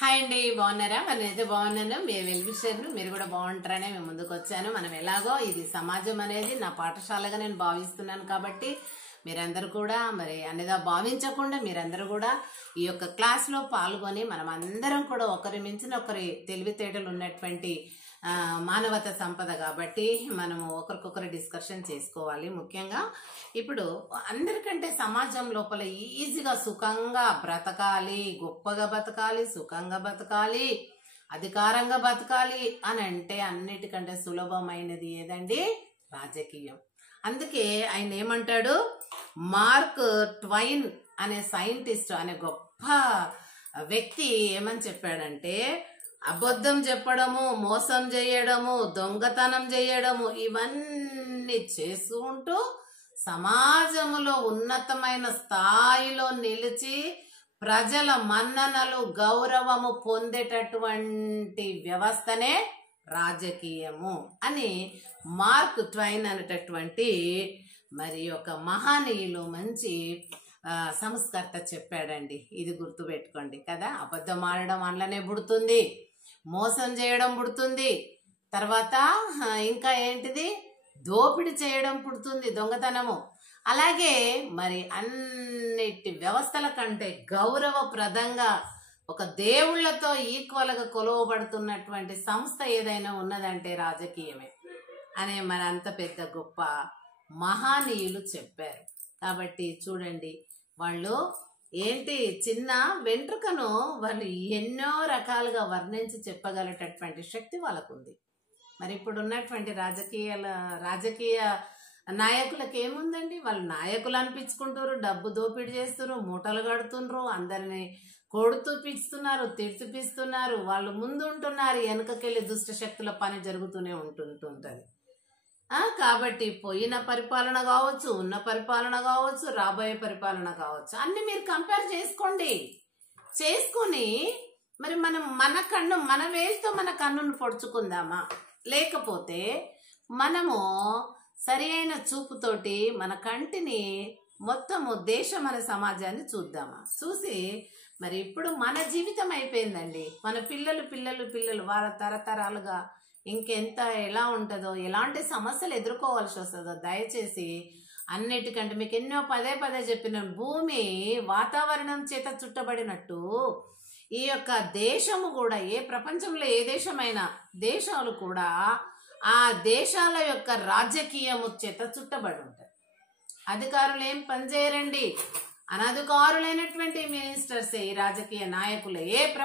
Hi అండి, బాగున్నారా? నేనైతే బాగున్నాను. మీరు వెలిగిస్తారు, మీరు కూడా బాగుంటారనే మేము ముందుకు వచ్చాను. మనం ఎలాగో ఇది సమాజం అనేది నా పాఠశాలగా నేను భావిస్తున్నాను కాబట్టి మీరందరూ కూడా మరి అనేదా భావించకుండా మీరందరూ కూడా ఈ యొక్క క్లాస్ లో పాల్గొని మనం అందరం కూడా ఒకరి మించిన ఒకరి తెలివితేటలు ఉన్నటువంటి మానవత సంపద కాబట్టి మనము ఒకరికొకరు డిస్కషన్ చేసుకోవాలి. ముఖ్యంగా ఇప్పుడు అందరికంటే సమాజం లోపల ఈజీగా సుఖంగా బ్రతకాలి, గొప్పగా బతకాలి, సుఖంగా బతకాలి, అధికారంగా బతకాలి అని అంటే అన్నిటికంటే సులభమైనది ఏదండి? రాజకీయం. అందుకే ఆయన ఏమంటాడు, మార్క్ ట్వైన్ అనే సైంటిస్ట్ అనే గొప్ప వ్యక్తి ఏమని చెప్పాడంటే, అబద్ధం చెప్పడము, మోసం చేయడము, దొంగతనం చేయడము ఇవన్నీ చేసుకుంటూ సమాజంలో ఉన్నతమైన స్థాయిలో నిలిచి ప్రజల మన్ననలు గౌరవము పొందేటటువంటి వ్యవస్థనే రాజకీయము అని మార్క్ ట్వైన్ అనేటటువంటి మరి ఒక మహనీయులు మంచి సంస్కర్త చెప్పాడండి. ఇది గుర్తుపెట్టుకోండి కదా. అబద్ధం ఆడడం అందులోనే పుడుతుంది, మోసం చేయడం పుడుతుంది, తర్వాత ఇంకా ఏంటిది, దోపిడీ చేయడం పుడుతుంది, దొంగతనము. అలాగే మరి అన్నిటి వ్యవస్థల కంటే గౌరవప్రదంగా ఒక దేవుళ్లతో ఈక్వల్ గా కొలవబడుతున్నటువంటి సంస్థ ఏదైనా ఉన్నదంటే రాజకీయమే అనే మన అంత పెద్ద గొప్ప మహనీయులు చెప్పారు. కాబట్టి చూడండి, వాళ్ళు ఏంటి చిన్న వెంట్రుకను వాళ్ళు ఎన్నో రకాలుగా వర్ణించి చెప్పగలటటువంటి శక్తి వాళ్ళకు ఉంది. మరి ఇప్పుడు ఉన్నటువంటి రాజకీయ నాయకులకు ఏముందండి? వాళ్ళు నాయకులు అనిపించుకుంటారు, డబ్బు దోపిడీ చేస్తారు, మూటలు కడుతుండ్రు, అందరిని కొడుతూపిస్తున్నారు, తిడుతుపిస్తున్నారు, వాళ్ళు ముందు ఉంటున్నారు, వెనుకకెళ్ళి దుష్ట శక్తుల పని జరుగుతూనే ఉంటుంటది. కాబట్టి పోయిన పరిపాలన కావచ్చు, ఉన్న పరిపాలన కావచ్చు, రాబోయే పరిపాలన కావచ్చు, అన్ని మీరు కంపేర్ చేసుకొని మరి మనం మన వేలుతో మన కన్నును పొడుచుకుందామా, లేకపోతే మనము సరి అయిన చూపుతోటి మన కంటిని మొత్తము దేశం అనే సమాజాన్ని చూద్దామా? చూసి మరి ఇప్పుడు మన జీవితం అయిపోయిందండి. మన పిల్లలు వాళ్ళ తరతరాలుగా ఇంకెంత ఎలా ఉంటుందో, ఎలాంటి సమస్యలు ఎదుర్కోవాల్సి వస్తుందో దయచేసి అన్నిటికంటే మీకు ఎన్నో పదే చెప్పిన భూమి వాతావరణం చేత చుట్టబడినట్టు ఈ యొక్క దేశము కూడా, ఏ ప్రపంచంలో ఏ దేశమైనా దేశాలు కూడా ఆ దేశాల యొక్క రాజకీయము చేత చుట్టబడి ఉంటాయి. అధికారులు ఏం పనిచేయరండి, అనధికారులైనటువంటి మినిస్టర్స్, ఈ రాజకీయ నాయకులు